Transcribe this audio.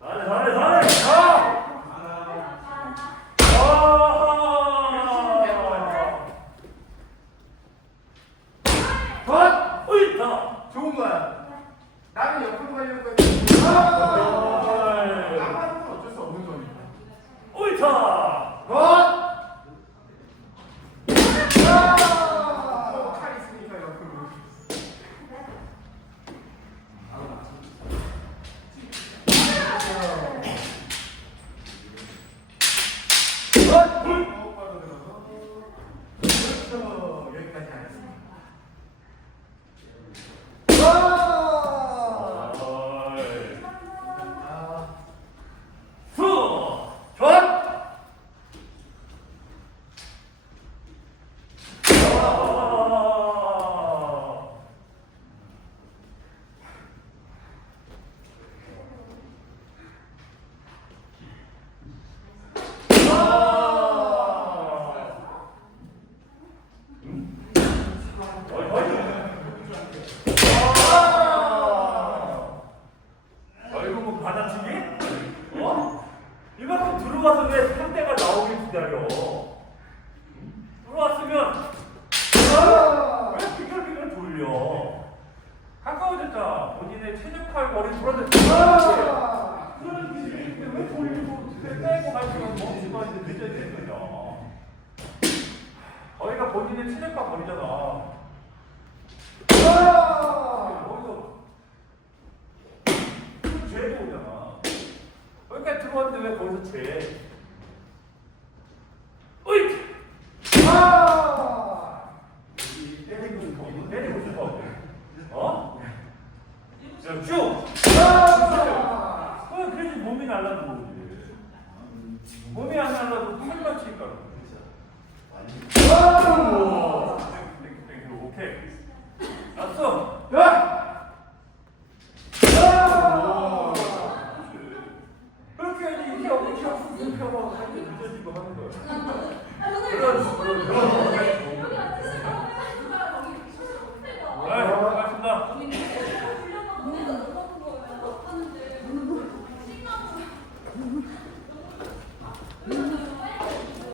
잘해 잘해 잘해. 아. 으이타. 좋은 거야. 나는 옆으로 가려고 헐. 나만은 어쩔 수 없는 거니까. 으이 타. 컷! 어, 칼 있으니까 옆으로. 컷! 똑바로 들어서. 그렇죠. 여기까지 하겠습니다. 컷! 헐. 아, 수. 컷! 아. 아이고 뭐 받아치기? 어? 이만큼 들어와서 왜 상대가 나오길 기다려? 들어왔으면 왜 비글비글 돌려? 가까워졌다. 본인의 최적화의 거리 줄어들었다. 그런 기술인데 왜 돌리고 갈 시간 멈추고 하는데 늦어야 되는 거죠? 거기가 본인의 최적화 거리잖아. 거기서 죄도 오잖아. 여기까지 들어왔는데 왜 거기서 죄? 싶어. 어? 자, 쭉! 어, 그래야지 몸이 날라는 거지. 몸이 안 날라도 팔만 치니까. 오! 땡큐, 땡큐. 오케이. 났어! 그렇게 해야지 이렇게 하고 하는 거야. 그렇지, 그렇지.